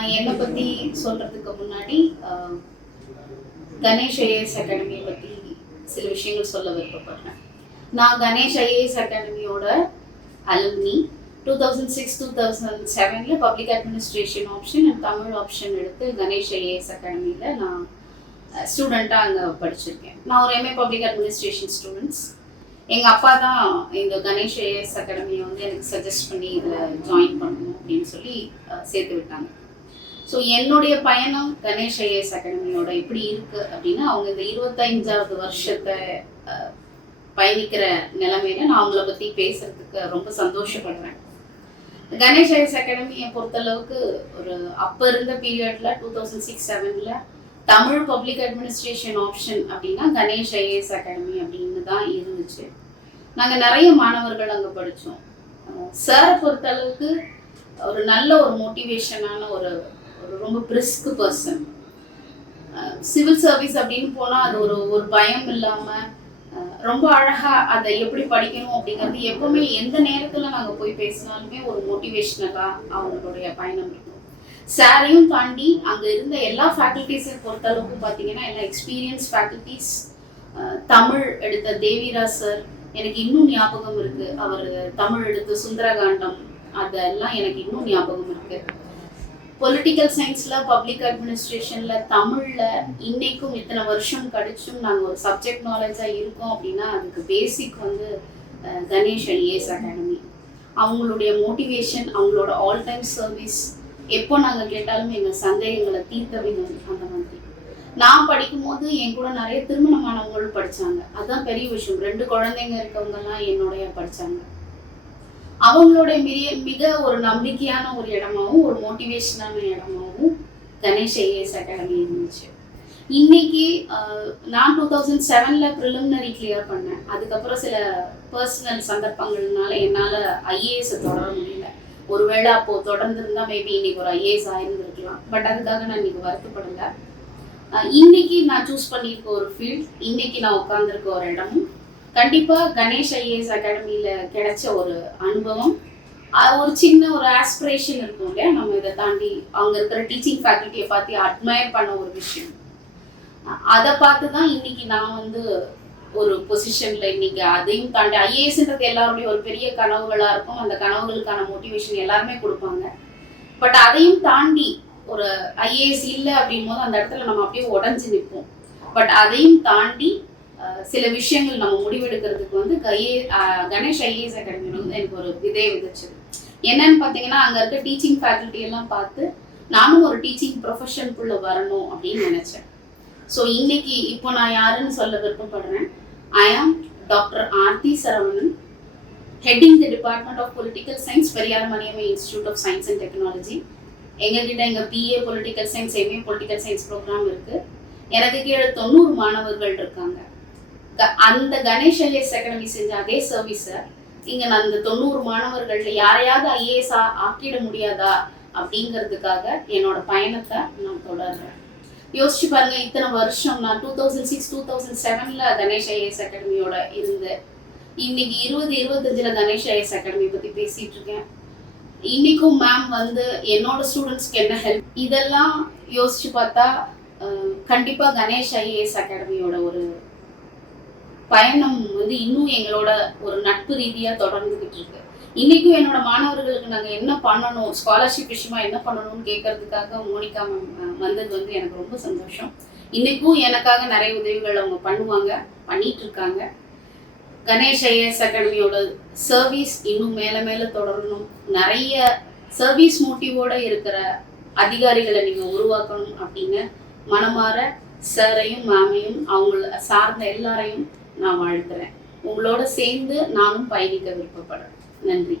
நான் என்னை பற்றி சொல்கிறதுக்கு முன்னாடி கணேஷ் ஐஏஎஸ் அகாடமியை பற்றி சில விஷயங்கள் சொல்ல விருப்பப்படுறேன். நான் கணேஷ் ஐஏஎஸ் அகாடமியோட alumni 2006-2007 public administration option and Tamil option எடுத்து கணேஷ் ஐஏஎஸ் அகாடமியில் நான் ஸ்டூடெண்ட்டாக அங்கே படிச்சிருக்கேன். நான் ஒரு எம்ஏ பப்ளிக் அட்மினிஸ்ட்ரேஷன் ஸ்டூடெண்ட்ஸ். எங்கள் அப்பா தான் இந்த கணேஷ் ஐஏஎஸ் அகாடமியை வந்து எனக்கு சஜஸ்ட் பண்ணி இதில் ஜாயின் பண்ணணும் அப்படின்னு சொல்லி சேர்த்து விட்டாங்க. ஸோ என்னுடைய பயணம் கணேஷ் ஐஏஎஸ் அகாடமியோட எப்படி இருக்குது அப்படின்னா, அவங்க இந்த 25வது வருஷத்தை பயணிக்கிற நிலைமையில நான் அவங்கள பற்றி பேசுறதுக்கு ரொம்ப சந்தோஷப்படுறேன். கணேஷ் ஐஏஎஸ் அகாடமியை பொறுத்தளவுக்கு ஒரு அப்போ இருந்த பீரியட்ல 2006-07 தமிழ் பப்ளிக் அட்மினிஸ்ட்ரேஷன் ஆப்ஷன் அப்படின்னா கணேஷ் ஐஏஎஸ் அகாடமி அப்படின்னு தான் இருந்துச்சு. நாங்கள் நிறைய மாணவர்கள் அங்கே படித்தோம். சாரை பொறுத்தளவுக்கு ஒரு நல்ல ஒரு மோட்டிவேஷனான ஒரு ரொம்ப பிரிஸ்க் பர்சன். சிவில் சர்வீஸ் அப்படின்னு போனால் அது ஒரு பயம் இல்லாமல் ரொம்ப அழகாக அதை எப்படி படிக்கணும் அப்படிங்கிறது எப்பவுமே எந்த நேரத்தில் நாங்கள் போய் பேசினாலுமே ஒரு மோட்டிவேஷ்னலாக அவங்களுடைய பயணம் இருக்கும். சாரையும் தாண்டி அங்கே இருந்த எல்லா ஃபேக்கல்டிஸையும் பொறுத்தளவுக்கு பார்த்தீங்கன்னா எல்லா எக்ஸ்பீரியன்ஸ் ஃபேக்கல்டிஸ். தமிழ் எடுத்த தேவிராஜ் சார் எனக்கு இன்னும் ஞாபகம் இருக்கு. அவர் தமிழ் எடுத்த சுந்தரகாண்டம் அதெல்லாம் எனக்கு இன்னும் ஞாபகம் இருக்கு. பொலிட்டிக்கல் சயின்ஸ்ல பப்ளிக் அட்மினிஸ்ட்ரேஷன்ல தமிழ்ல இன்னைக்கும் இத்தனை வருஷம் கழிச்சும் நாங்கள் ஒரு சப்ஜெக்ட் நாலேஜா இருக்கோம் அப்படின்னா அதுக்கு பேசிக் வந்து கணேஷ் ஐஏஎஸ் அகாடமி. அவங்களுடைய மோட்டிவேஷன், அவங்களோட ஆல் டைம் சர்வீஸ், எப்போ நாங்கள் கேட்டாலும் எங்கள் சந்தேகங்களை தீர்த்த விதம் அந்த மாதிரி. நான் படிக்கும்போது என் கூட நிறைய திருமணமானவங்களும் படித்தாங்க. அதுதான் பெரிய விஷயம். 2 குழந்தைங்க இருக்கவங்கெல்லாம் என்னோடைய படித்தாங்க. அவங்களோட மிக ஒரு நம்பிக்கையான ஒரு இடமாவும் ஒரு மோட்டிவேஷனான இடமாவும் கணேஷ் ஐஏஎஸ் அகாடமி இருந்துச்சு. இன்னைக்கு நான் 2007 ப்ரிலிமினரி கிளியர் பண்ணேன். அதுக்கப்புறம் சில பர்சனல் சந்தர்ப்பங்கள்னால என்னால் ஐஏஎஸ் தொடர முடியல. ஒருவேளை அப்போ தொடர்ந்துருந்தா மேபி இன்னைக்கு ஒரு ஐஏஎஸ் ஆயிருந்திருக்கலாம். பட் அதுக்காக நான் இன்னைக்கு வருத்தப்படலை. இன்னைக்கு நான் சூஸ் பண்ணியிருக்க ஒரு ஃபீல்ட், இன்னைக்கு நான் உட்காந்துருக்க ஒரு இடமும் கண்டிப்பாக கணேஷ் ஐஏஎஸ் அகாடமியில் கிடைச்ச ஒரு அனுபவம். ஒரு சின்ன ஒரு ஆஸ்பிரேஷன் இருக்கும் இல்லையா, நம்ம இதை தாண்டி அவங்க இருக்கிற டீச்சிங் ஃபேக்கல்ட்டியை பார்த்து அட்மையர் பண்ண ஒரு விஷயம். அதை பார்த்து தான் இன்னைக்கு நான் வந்து ஒரு பொசிஷன்ல இன்னைக்கு அதையும் தாண்டி ஐஏஎஸ்ன்றது எல்லாருடைய ஒரு பெரிய கனவுகளா இருக்கும். அந்த கனவுகளுக்கான மோட்டிவேஷன் எல்லாருமே கொடுப்பாங்க. பட் அதையும் தாண்டி ஒரு ஐஏஎஸ் இல்லை அப்படின் போது அந்த இடத்துல நம்ம அப்படியே உடஞ்சி நிற்போம். பட் அதையும் தாண்டி சில விஷயங்கள் நம்ம முடிவெடுக்கிறதுக்கு வந்து கணேஷ் ஐஏஎஸ் அகாடமி வந்து எனக்கு ஒரு விதையை விதைச்சது. என்னன்னு பார்த்தீங்கன்னா, அங்கே இருக்க டீச்சிங் ஃபேக்கல்ட்டி எல்லாம் பார்த்து நானும் ஒரு டீச்சிங் ப்ரொஃபஷனுக்குள்ள வரணும் அப்படின்னு நினைச்சேன். ஸோ இன்னைக்கு இப்போ நான் யாருன்னு சொல்ல விருப்பப்படுறேன். I am Dr. Aarthi Saravanan, heading the Department of Political Science, Periyar Maniamai Institute of Science and Technology. எங்ககிட்ட எங்கள் BA Political Science, MA Political Science programme இருக்கு. எனக்கு கீழே 90 மாணவர்கள் இருக்காங்க. அந்த கணேஷ் ஐஏஎஸ் அகாடமி செஞ்ச அதே சர்வீஸை இங்கே நான் அந்த 90 மாணவர்கள் யாரையாவது ஐஏஎஸ் ஆக்கிட முடியாதா அப்படிங்கிறதுக்காக என்னோட பயணத்தை நான் தொடர்றேன். யோசிச்சு பாருங்க, இத்தனை வருஷம் நான் 2006-2007 கணேஷ் ஐஏஎஸ் அகாடமியோட இருந்து இன்னைக்கு 2025 கணேஷ் ஐஏஎஸ் அகாடமி பத்தி பேசிட்டு இருக்கேன். இன்னைக்கும் மேம் வந்து என்னோட ஸ்டூடெண்ட்ஸ்க்கு என்ன ஹெல்ப், இதெல்லாம் யோசிச்சு பார்த்தா கண்டிப்பா கணேஷ் ஐஏஎஸ் அகாடமியோட ஒரு பயணம் வந்து இன்னும் எங்களோட ஒரு நட்பு ரீதியா தொடர்ந்துகிட்டு இருக்கு. இன்னைக்கும் என்னோட மாணவர்களுக்கு நாங்கள் என்ன பண்ணணும், ஸ்காலர்ஷிப் விஷயமா என்ன பண்ணணும்னு கேட்கறதுக்காக மோனிகா மேம் வந்தது வந்து எனக்கு ரொம்ப சந்தோஷம். இன்னைக்கும் எனக்காக நிறைய உதவிகள் அவங்க பண்ணிட்டு இருக்காங்க. கணேஷ் ஐஏஎஸ் அகாடமியோட சர்வீஸ் இன்னும் மேலே மேலே தொடரணும். நிறைய சர்வீஸ் மோட்டிவோட இருக்கிற அதிகாரிகளை நீங்கள் உருவாக்கணும் அப்படின்னு மனமாற சாரையும் மேமையும் அவங்கள சார்ந்த எல்லாரையும் நான் வாழ்த்துறேன். உங்களோட சேர்ந்து நானும் பயணிக்க விருப்பப்படுறேன். நன்றி.